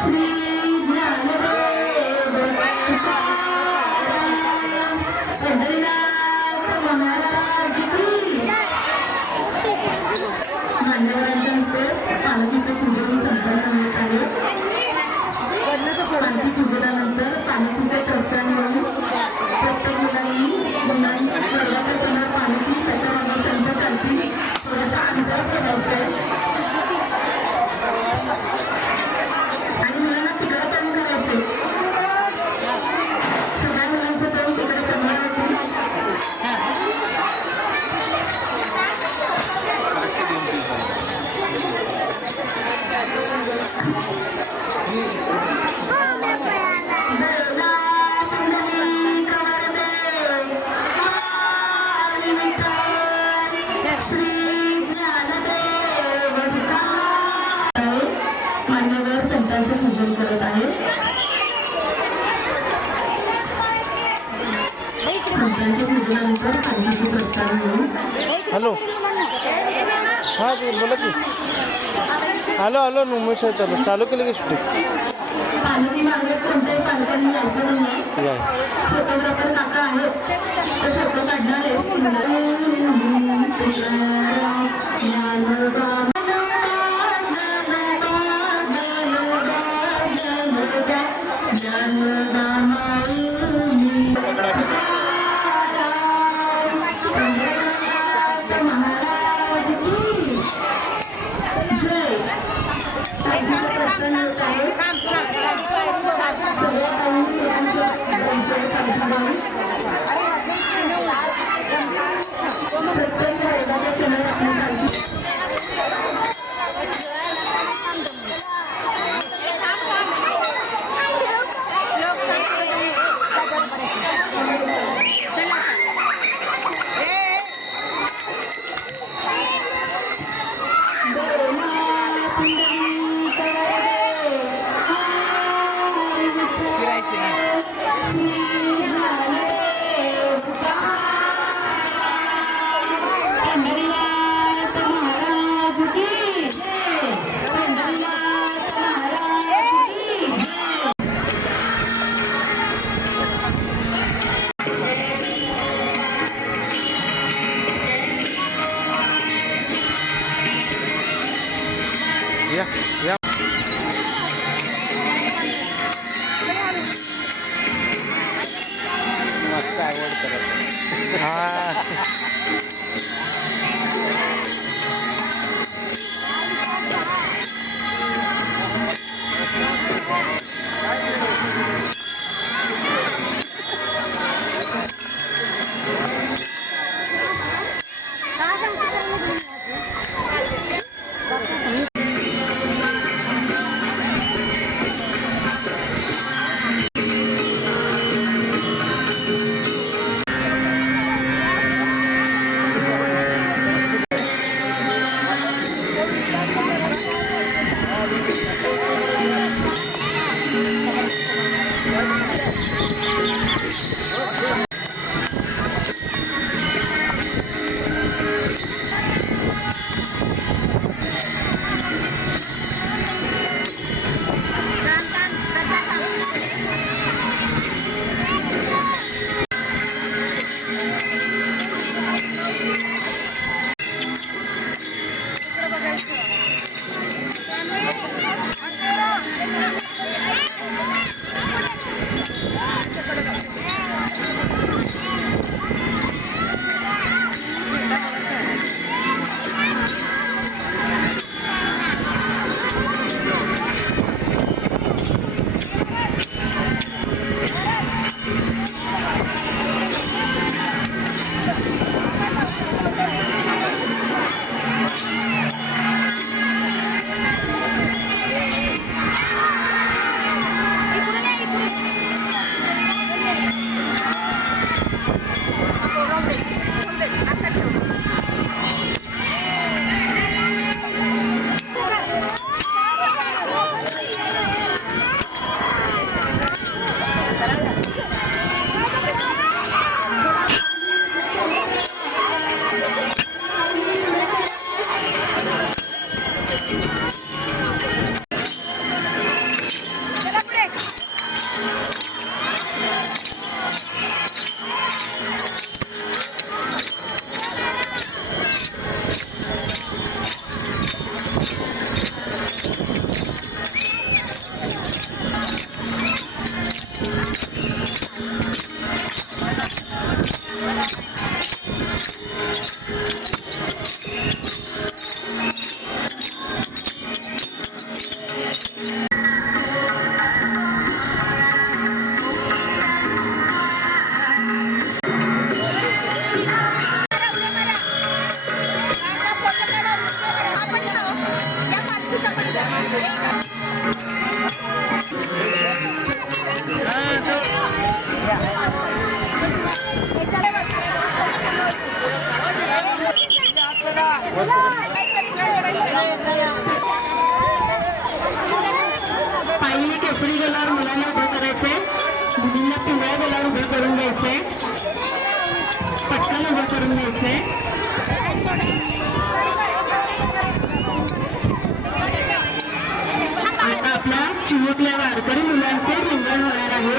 श्री ज्ञानदेव तुकाराम पंढरीनाथ महाराज की। मान्यवरांच्या हस्ते पालखीचं पूजन संपन्न होत आहे। पालखी पूजनानंतर पालखीचे प्रस्थान होईल। प्रत्येक मुलांनी वर्गाच्या समोर पालखी त्याच्या मागे संत चालतील थोडासा अंतर ठेवायचं आहे आणि मुलांना तिकडे तोंड करायचे। सगळ्या मुलांचे तोंड तिकडे समोर होतील। मान्यवर संतांचे पूजन करत आहे। संतांच्या पूजनानंतर पालखीचे प्रस्थान होईल। हॅलो हां बोला की हॅलो हॅलो नमस्कार चालू चालू केलं की शूटिंग पालखी मागे कोणत्याही पालकांनी यायचं नाही। फोटोग्राफर काका आहेत ते फोटो काढणार आहेत। महाराज की जय। प्रस्थान होत आहे। सगळ्या काही प्रत्येक वर्गाच्या समोर आपली पालखी केशरी गलावर मुलांना उभं करायचंय, मुलींना पिवळ्या गलावर उभं करून घ्यायचंय, पटकन उभं करून घ्यायचंय. आता आपल्या चिमुकल्या वारकरी मुलांचे रिंगण होणार आहे.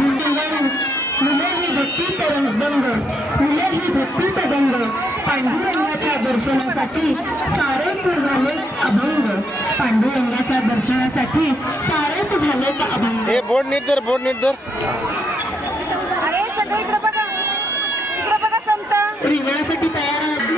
रिंगण मुले ही भक्ती तरंग, मुले ही भक्ती तरंग, पांडुरंगाच्या दर्शनासाठी सारेच झाले अभंग, पांडुरंगाच्या दर्शनासाठी सारेच झाले अभंग. हे बोर्ड नीट धर, बोर्ड नीट धर. अरे सगळं इकडं बघा संत रिंगणासाठी तयार आहात.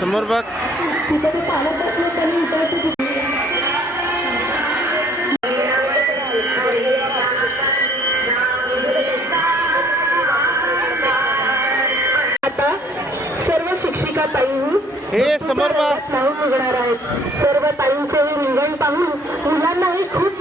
समोर बघ. तिथे ते पालक बसले त्यांनी उठायचं. आता सर्व शिक्षिका ताई हे समोर बघ. लावून निघणार आहेत. सर्व ताईंचे रिंगण पाहून मुलांनाही खूप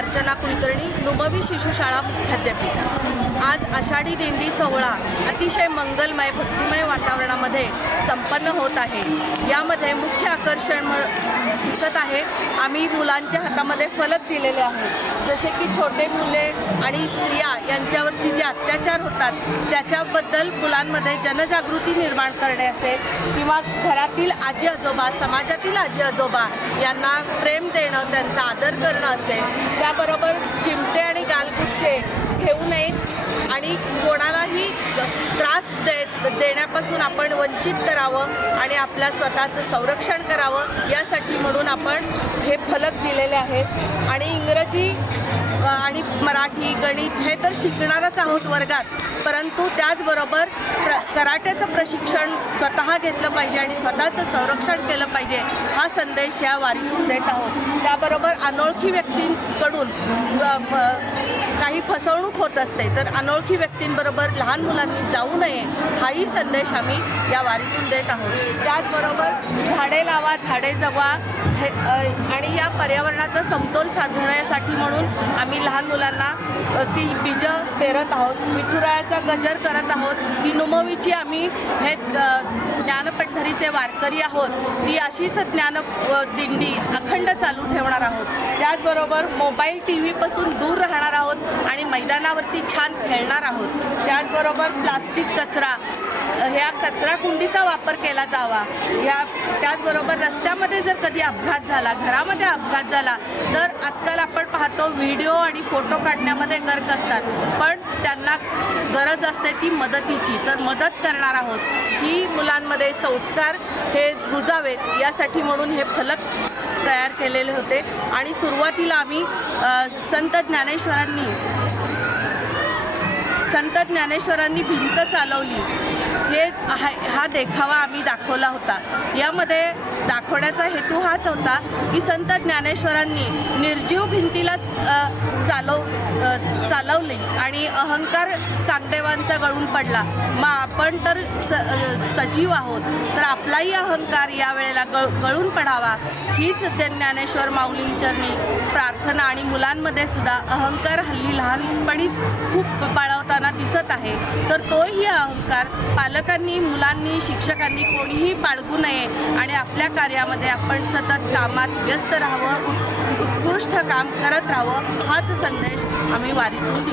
अर्चना कुलकर्णी, नुमवी शिशुशाळा मुख्याध्यापिका। आज आषाढी दिंडी सोहळा अतिशय मंगलमय भक्तिमय वातावरणामध्ये संपन्न होत आहे। यामध्ये मुख्य आकर्षण दिसत आहे, आम्ही मुलांच्या हातामध्ये फलक दिलेले आहेत, जसे की छोटे मुले आणि स्त्रिया यांच्यावरती जे अत्याचार होतात त्याच्याबद्दल मुलांमध्ये जनजागृती निर्माण करणे असेल किंवा घरातील आजी आजोबा, समाजातील आजी आजोबा यांना प्रेम देणं, त्यांचा आदर करणं असेल। त्याबरोबर चिमटे आणि गालगुच्छे घेऊ नयेत आणि कोणालाही त्रास देण्यापासून आपण वंचित करावं आणि आपल्या स्वतःचं संरक्षण करावं, यासाठी म्हणून आपण हे फलक दिलेले आहेत। आणि इंग्रजी आणि मराठी, गणित हे तर शिकणारच आहोत वर्गात, परंतु त्याचबरोबर कराटेचं प्रशिक्षण स्वतः घेतलं पाहिजे आणि स्वतःचं संरक्षण केलं पाहिजे, हा संदेश या वारीतून देत आहोत। त्याबरोबर अनोळखी व्यक्तींकडून काही फसवणूक होत असते, तर अनोळखी व्यक्तींबरोबर लहान मुलांनी जाऊ नये, हाही संदेश आम्ही या वारीतून देत आहोत। त्याचबरोबर झाडे लावा, झाडे जगवा हे आणि या पर्यावरणाचा समतोल साधण्यासाठी म्हणून आम्ही लहान मुलांना ती बीजं पेरत आहोत, विठुरायाचा गजर करत आहोत। ही नुमवीची आम्ही हे ज्ञानपंढरीचे वारकरी आहोत, ती अशीच ज्ञान दिंडी अखंड चालू ठेवणार आहोत। त्याचबरोबर मोबाईल TV-पासून दूर राहणार आहोत आणि मैदानावरती छान खेळणार आहोत। त्याचबरोबर प्लास्टिक कचरा, ह्या कचरा कुंडीचा वापर केला जावा। त्याचबरोबर रस्त्यामध्ये जर कधी अपघात झाला, घरामध्ये अपघात झाला, तर आजकाल आपण पाहतो व्हिडिओ आणि फोटो काढण्यामध्ये गर्क असतात, पण त्यांना गरज असते ती मदतीची, तर मदत करणार आहोत। ही मुलांमध्ये संस्कार हे रुजावेत यासाठी म्हणून हे फलक तयार केलेले होते। आणि सुरुवातीला आम्ही संत ज्ञानेश्वरांनी भिंत चालवली, हा देखावा आम्ही दाखवला होता। यामध्ये दाखवण्याचा हेतू हाच होता की संत ज्ञानेश्वरांनी निर्जीव भिंतीला चालवली आणि अहंकार चांगदेवांचा गळून पडला। मग आपण तर सजीव आहोत, तर आपलाही अहंकार यावेळेला गळून पडावा, हीच ज्ञानेश्वर माऊलींचरणी प्रार्थना। आणि मुलांमध्ये सुद्धा अहंकार हल्ली लहानपणीच खूप बाळगताना दिसत आहे, तर तोही अहंकार पालकांनी, मुलांनी, शिक्षकांनी कोणीही बाळगू नये आणि आपल्या कार्यामध्ये आपण सतत कामात व्यस्त राहावं, उत्कृष्ट काम करत राहावं, हाच संदेश आम्ही वारीतून